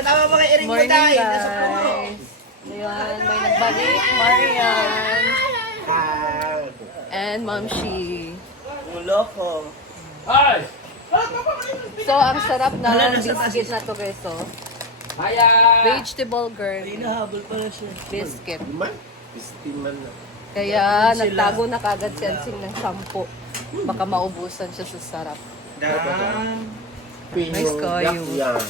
Sa tama mga iring mo Morning dahil. Nasa puno. guys. Ayan, may nagbalik. Marian. And Ma'am Shi. Ulo ko. So, ang sarap na biscuit na to guys. So, vegetable girl Hinahabol pala siya. biscuit. Man, istiman na. Kaya nagtago na kagad si Ansing ng 10. Baka maubusan siya sa sarap. Nice kayo.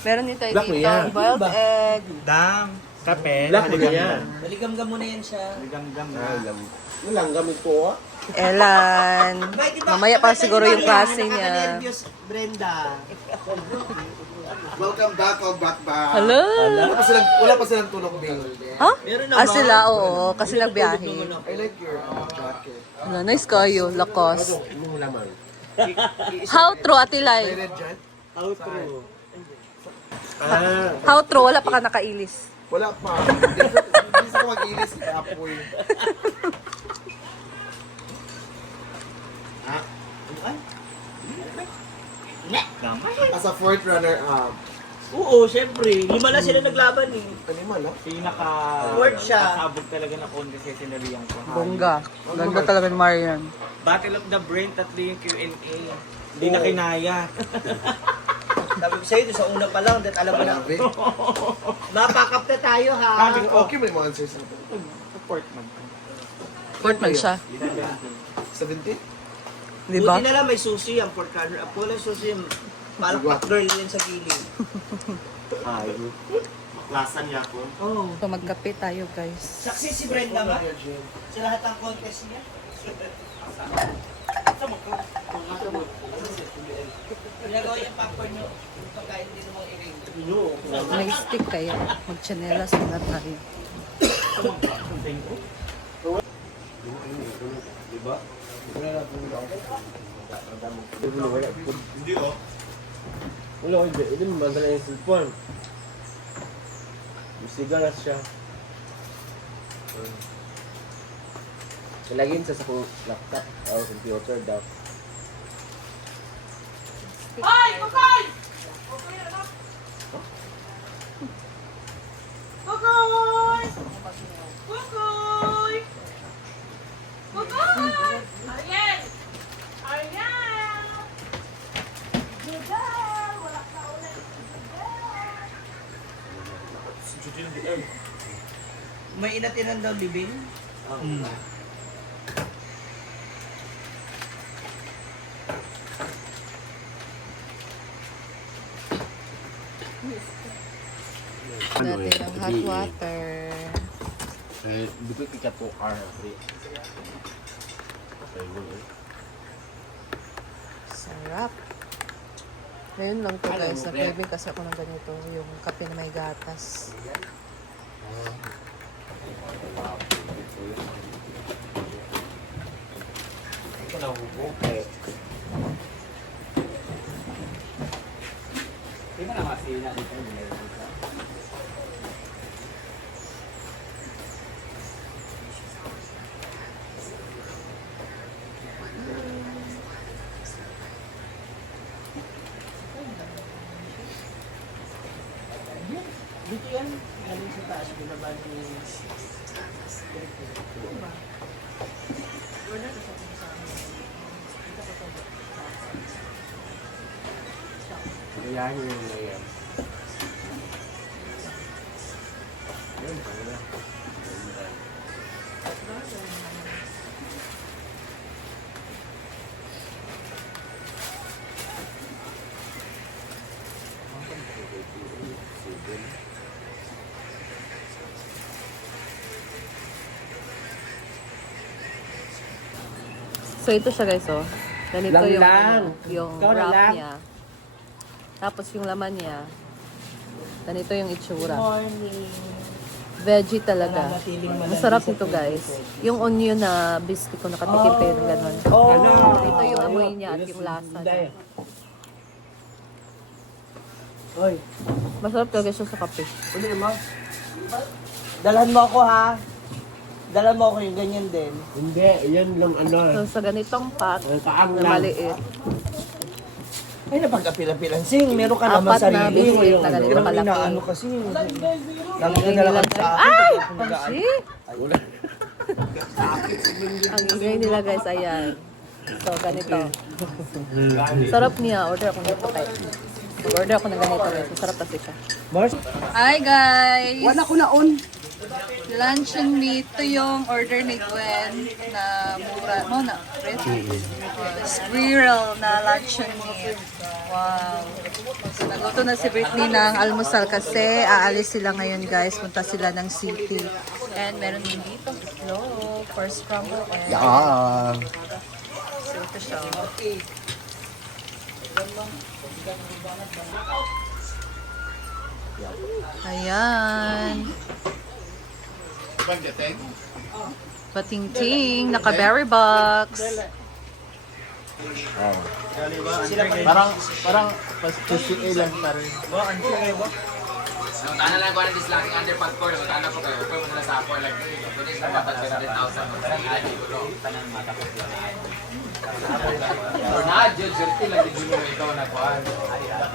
Meron din tayo Black dito. yan. Boiled egg. Dam. Kape. Black mo na yan. Baligam-gam mo na yan siya. Ligam-gam Ano lang gamit ko ah. Elan. Mamaya pa siguro yung klase niya. Nervyos, Brenda. Welcome back, back. Hello? Wala pa silang tulog din. Ha? Meron Ah, sila, oo. Kasi nagbiyahe. I like your jacket. Wala, nice kayo. Lakos. Ano mo laman? How true, Atilay? Red jet? How true. How true? Wala pa ka nakailis. Wala pa. Hindi sa ko mag-ilis. Apoy. As a fourth runner-up. Oo, syempre. 5 na sila naglaban eh. Animal, ha? Pinaka... Word siya. Nakabog talaga na contest kasi sinarihan ko. Bongga. Ganda talaga ni Marian. Battle of the Brain, tatlo yung Q&A. Hindi na kinaya. Sabi ko sa'yo, doon sa una pa lang, dahil alam mo na. Grabe. Mapakap na tayo ha. Okay, may mga answers natin. Support man. Court man siya. 70? Di ba? Buti na lang may susi ang pork runner up. Walang susi yung parang Diba? pack girl yan sa gilid. Ay. Maklasan niya ako. Oo. So magkape tayo guys. Saksi si Brenda ba? Sa lahat ng contest niya. Pinagawa yung popcorn nyo. Pagkain din mo i-ring. May stick kaya. Magchanelas na tayo. Diba? Hindi oh. Wala ko, hindi mo madala yung cellphone. Musigalas siya. Ilagin sa kong laptop o computer daw. May inatinan daw libing. Dati ng hot water. Eh, dito kita po car. Sarap. Ngayon lang to guys. Na-craving kasi ako ng ganito. Yung kape na may gatas. Ito na hubo. Hindi mo na masina dito. Dito yan. Galing sa taas. Binaba ni... Kaya yun na yan. So ito siya guys oh. Ganito Lang yung, lang. yung Ikaw na wrap lang. niya. Tapos yung laman niya. Ganito yung itsura. Veggie talaga. Masarap nito guys. Yung onion na biscuit ko nakatikim kayo ng ganun. Ito yung amoy niya at yung lasa niya. Hoy, Masarap talaga siya sa kape. uli mo. Dalhan mo ako ha. Dalhan mo ako yung ganyan din. Hindi, yan lang ano. So sa ganitong pack Ang kaang na lang. maliit. Ay, napag-apil-apilan. Sing, meron ka naman Apat na sarili. biscuit na ganito Pero kalaki. inaano kasi. Lagi ka Ingay nalang nila, sa guys. akin. Ay! Ang ingay nila guys, ayan. So, ganito. Sarap niya. Order ako nito kay. Order ako ng ganito guys. Masarap kasi siya. Mars? Hi guys! Wala ko na on. Lunch and meat. Ito yung order ni Gwen na mura. No, na. Squirrel na lunch and meat. Wow. So, naguto na si Britney ng almusal kasi aalis sila ngayon guys. Punta sila ng city. And meron din dito. Hello. For scramble egg. Yan. So, ito siya. Ayan. Pating-ting, naka-berry box. Parang PCA lang pa rin. Ano lang ko na dislike under pag-core, ano ko kayo, kung muna sa ako, like, pwede sa mga 200,000. Or na, Judge, lagi din mo ikaw na kuhan.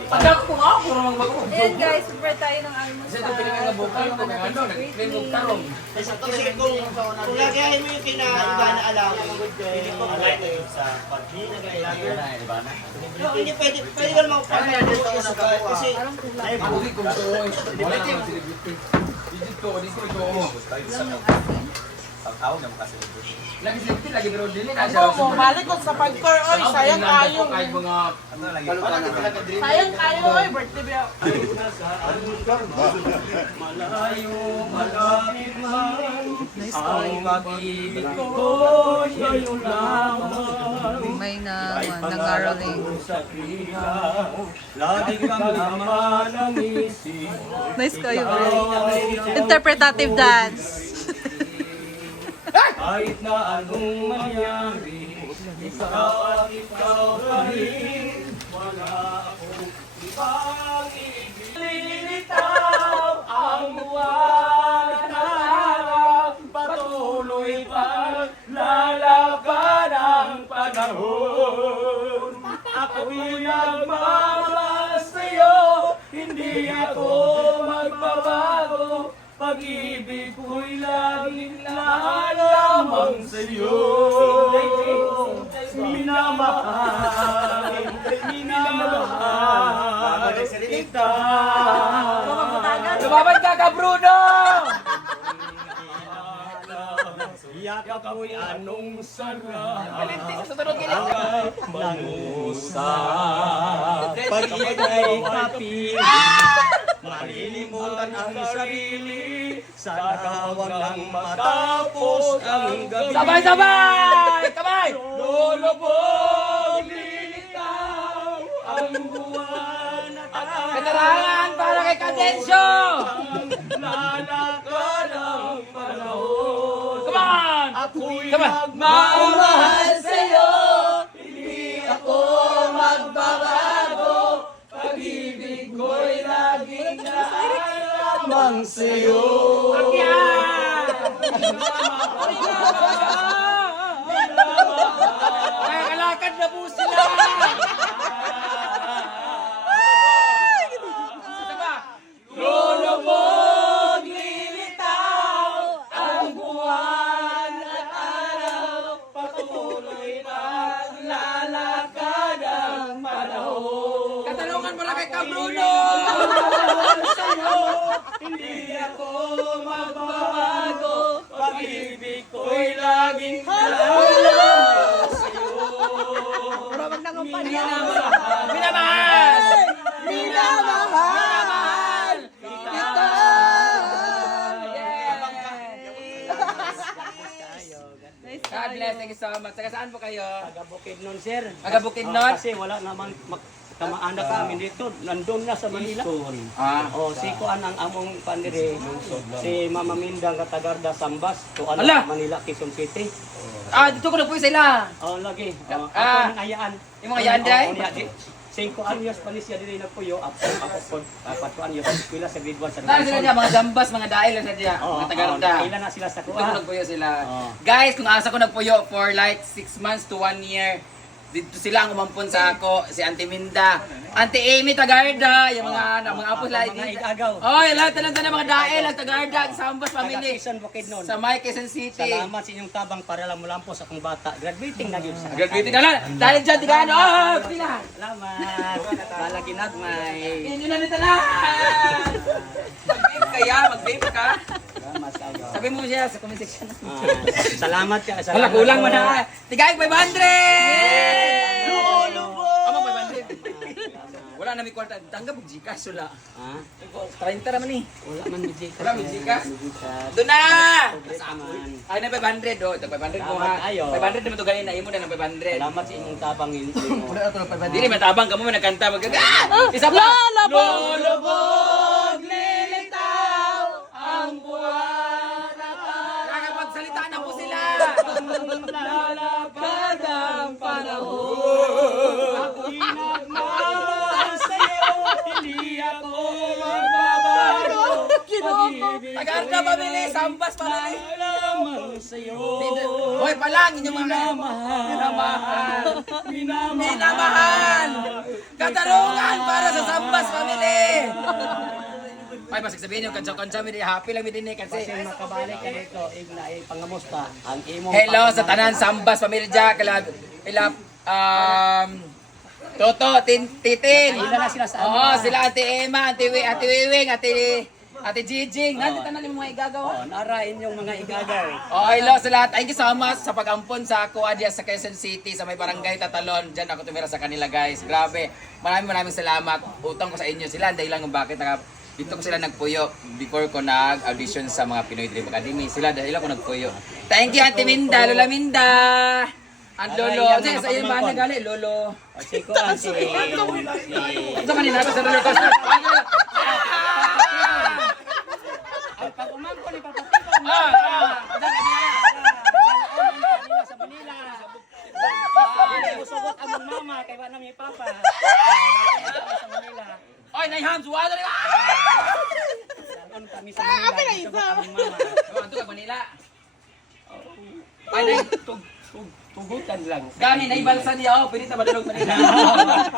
Padak ko nga, puro mga bago. Hey guys, prepare tayo ng almusal. Kasi ito pinagay nga bukal ko, kung ano, nag-claim mo tarong. Kasi kung lagayin mo yung kinaiba na alam, pwede ko malagay sa hindi pwede ka naman kasi Buhi kung ito, wala naman celebrity. Digit ko, di ko ito. Lagi celebrity, lagi pero dili na siya. Ako, mali ko sa pag-core, oy, sayang kayo. Kahit mga, Sayang kayo, oy, birthday ba? May nang-araling. Nice kayo. Interpretative dance. Kahit na anong mangyari, ikaw pa rin. Wala akong ibang ililitaw ang buwan na araw. Patuloy pa lalaban ang panahon. Ako'y nagmamahal sa'yo, hindi ako magbabago. Pag-ibig ko'y laging lamang sa'yo. Minamahal kita. lumabad ka ka, Bruno! Iyak ako'y anong sarap. Sa sunod gilid. Nangusap. Pag-ibig ay kapili. Malilimutan ang sarili. Sana wag nang matapos ang gabi. Sabay-sabay! Kamay! Lulubog, lilitaw ang buwan at Katarangan para kay Cadensyo! lalakad ang panahon. Come on! Ako'y Come on! magmamahal sa'yo. Hindi ako magbabago. Pag-ibig ko'y laging lamang sa'yo. Kaya kalakad na po sila! Lulubog, lilitaw ang buwan at araw. Patuloy maglalakad ang panahon. Katanungan mo na kay Ka Bruno! Sa'yo, hindi ako magbabago. Pag-ibig ko'y laging lamang sa'yo. Minamahal! Minamahal kita! God bless, thank you so much. Taga saan po kayo? Taga Bukidnon, sir. Taga Bukidnon? Kasi wala namang kamaanak namin dito. Nandun na sa Manila. O, si Kuan ang among panire. Si Mama Mindang Katagarda Sambas. Kuan Ala! Manila, Quezon City. Dito ko na po sila. O, lagi. O, ako Ah. ang ayaan. Yung mga ayaan, Day? O, niya, di- 5 anyos pa ni siya din nagpuyo. Ako po, 4 anyos. Eskwela sa grade 1 sa Saan sila niya? Mga jambas, mga dahil lang sila. Oo, Mga tagarda. Kailan na sila sa Dito ko Kuan. nagpuyo sila. Oo. Guys, kung asa ko nagpuyo for like 6 months to 1 year, Dito sila ang umampun sa ako, si Auntie Minda. Auntie Amy Tagarda, yung mga apo sila. Mga igagaw. Oh, lahat na mga dael, ang Tagarda, sa Ambas Family. Taga-Quezon, Bukidnon. Sa May Quezon City. Salamat sa inyong tabang para lang mulampo sa akong bata. Graduating na yun sa Graduating na lang. Dahil dyan, tigano. Oh, sila. Salamat. Malaginag may. Inyo na nito na. Mag-vape kaya, mag-vape ka. Salamat kayo. Sabi mo siya sa comment section. Salamat ka. Wala, Salamat kulang po. mo na. Tigay, 500! Ama, 500. Wala na may kwarta. Tanggap mo Gcash, wala. Ha? 30 naman eh. Wala man ni Jika. Wala, may Gcash. Doon na! Ay, na 500, oh. Ito, 500 mo ha. Salamat kayo. 500 naman ito galing na imo na ng 500. Salamat sa inyong tabang mo. Hindi rin matabang ka mo, nagkanta. Isa pa! Lolobog, lilitaw, ang buwan nakapagsalita na po sila. Lalapad ang panahon. Inagmahal sa'yo, hindi ako magbabago. Tagarda pamili, Sambas pamili. Lamang sa'yo. Hoy, palang inyong mga minamahal. Minamahal. Katarungan para sa Sambas pamili. Ay, pasig sabihin yung kansa-kansa, happy lang din kasi. Kasi makabalik ka dito, igna, pangamusta ang imong Hello sa tanan Sambas pamilya Jack, ilap Toto, Titin. Ila na sila sa Oo, sila Ate Emma, Ate Wiwing, Ate Jijing. Nanti tanan yung mga igagaw. narain yung mga igagaw. Oh, hello sa lahat. Thank you so much sa pag-ampon sa ako adya sa Quezon City sa may barangay Tatalon. Diyan ako tumira sa kanila, guys. Grabe. Maraming salamat. Utang ko sa inyo sila dahil lang kung bakit dito ko sila nagpuyo before ko nag-audition sa mga Pinoy Dream Academy. Sila dahil ako nagpuyo. Thank you, Auntie Minda, Lola Minda. Ang Lolo. Kasi sa iyo ba gali, Lolo? Siko ang si... Sa kanina ako sa roller coaster. Pag umangko ni Papa Tito, sa Manila. Musugot ang mama, kay ba namin Papa. Sa Manila. Oy, Nayhams, wala na. Dalon kami sa Manila. Musugot ang mama. Ito ka Manila. Ay, tugutan lang. Gani, naibalsa niya. Oh, pwede na madulog Manila.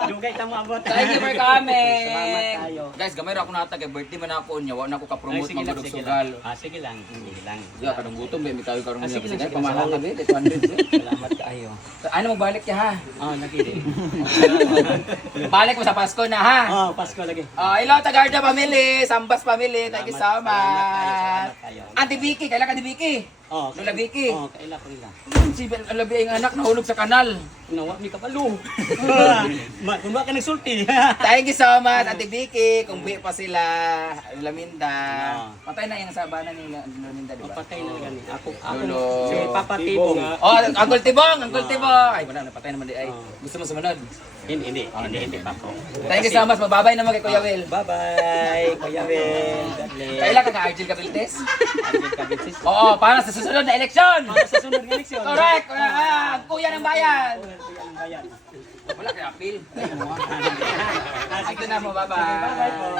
Dugay tamo abot. Thank you for coming. Salamat tayo. Guys, gamay ra ako nata kay birthday man ako nya, wa na ako ka-promote Sige lang, magudog sige sugal. lang. Sige lang, hindi lang. Ya kanang gutom ba mi tayo karon Sige lang, niya. sige Pamahal lang. na bit 800. Salamat kaayo. Ano magbalik ya ha? Nagili. Balik mo sa Pasko na ha. Pasko lagi. Hello Tagarda family, Sambas family. Thank you so Salamat much. kayo. Auntie Vicky, kailan ka ni Vicky? Lola Vicky. Kaila ko nila. Si Alabi ang anak nahulog sa kanal. Nawa mi kabalo. Kung ba ka nagsulti. Thank you so much, Ate Vicky. Kung buhay pa sila, Laminda. Patay na yung sabana ni Laminda, di ba? Patay na gani. Ako Lolo. si Papa Tibong. Oh, Uncle Tibong, Uncle Tibong. Ay, wala, napatay naman di ay. Gusto mo sumunod? Hindi pa ako. Thank you so much. Mababay naman kay Kuya Will. Bye-bye, Kuya Will. God bless. Kailan ka ka Argel Cabiltes? Argel Cabezis. Oo, para sa susunod na eleksyon. Sa sunod ng eleksyon. Correct. Kuya ng bayan. Ang bayan. Wala kay appeal. Ito na mo, bye-bye. Bye-bye po.